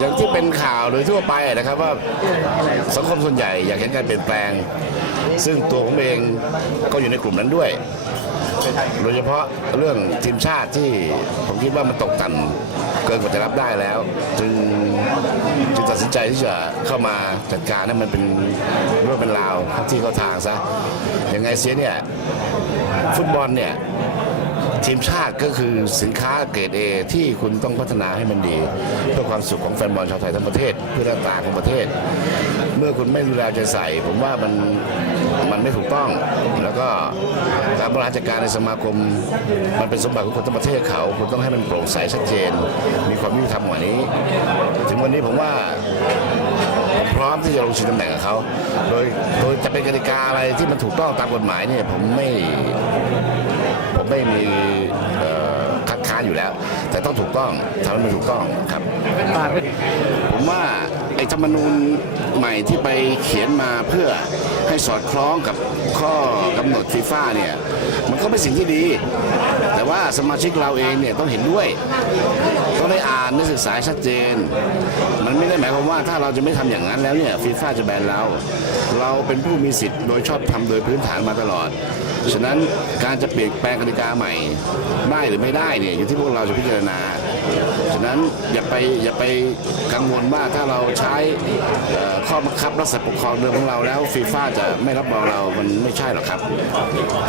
อย่างที่เป็นข่าวโดยทั่วไปนะครับว่าสังคมส่วนใหญ่อยากเห็นการเปลี่ยนแปลง ซึ่งตัวผมเองก็อยู่ในกลุ่มนั้นด้วย โดยเฉพาะเรื่องทีมชาติที่ผมคิดว่ามันตกต่ำเกินกว่าจะรับได้แล้ว จึงจึงตัดสินใจที่จะเข้ามาจัดการให้มันเป็นเรื่องเป็นราวที่เข้าทางซะยังไงเสียเนี่ยฟุตบอลเนี่ย ทีมชาติก็คือสินค้าเกรด A ที่คุณต้องพัฒนาให้มันดี เพื่อความสุขของแฟนบอลชาวไทยทั้งประเทศเพื่อหน้าตาของประเทศ เมื่อคุณไม่ดูแลใจใส่ ผมว่ามันมันไม่ถูกต้อง แล้วก็การบริหารจัดการในสมาคม มันเป็นสมบัติของคนทั้งประเทศเขา คุณต้องให้มันโปร่งใสชัดเจน มีความยุติธรรมกว่านี้ ถึงวันนี้ผมว่า มพร้อมที่จะลงชิงตำแหน่งกับเขาโดยโดยจะเป็นกติกาอะไรที่มันถูกต้องตามกฎหมายเนี่ยผมไม่ผมไม่มีคัดค้านอยู่แล้ว แต่ต้องถูกต้องทำให้มันถูกต้องครับ ผมว่าไอ้ธรรมนูญใหม่ที่ไปเขียนมาเพื่อให้สอดคล้องกับข้อกำหนดฟีฟ่าเนี่ย มันก็เป็นสิ่งที่ดี แต่ว่าสมาชิกเราเองเนี่ยต้องเห็นด้วย ต้องได้อ่านได้ศึกษาชัดเจน มัน ม่ได้หมายความว่าถ้าเราจะไม่ทำอย่างนั้นแล้วเนี่ยฟีฟ่าจะแบนเรา เราเป็นผู้มีสิทธิ์โดยชอบทำโดยพื้นฐานมาตลอด ฉะนั้นการจะเปลี่ยนแปลงกติกาใหม่ได้หรือไม่ได้เนี่ยอยู่ที่พวกเราจะพิจารณา ฉะนั้นอย่าไปอย่าไปกังวลว่าถ้าเราใช้ข้อบังคับรัฐปกครองเดิมของเราแล้วฟีฟ่าจะไม่รับรองเรา มันไม่ใช่หรอกครับ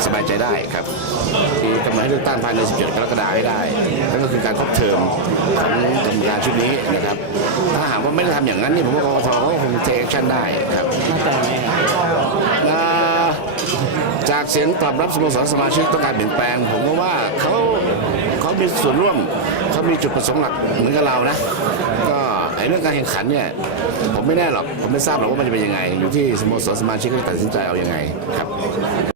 สบายใจได้ครับที่กำหนดให้เลือกตั้งภายใน 17 กรกฎาคมให้ได้นั่นก็คือการครบเทอมของ กรรมการชุดนี้นะครับถ้าหากว่าไม่ได้ทำอย่างนั้นนี่ผมว่ากกตก็คงเทคแอคชั่นได้ครับอ่าจากเสียงตอบรับสโมสรสมาชิกต้องการเปลี่ยนแปลง ผมก็ว่าเขาเขามีส่วนร่วมเขามีจุดประสงค์หลักเหมือนกับเรานะ ก็ไอ้เรื่องการแข่งขันเนี่ยผมไม่แน่หรอกผมไม่ทราบหรอกว่ามันจะเป็นยังไง อยู่ที่สโมสรสมาชิกก็จะตัดสินใจเอายังไงครับ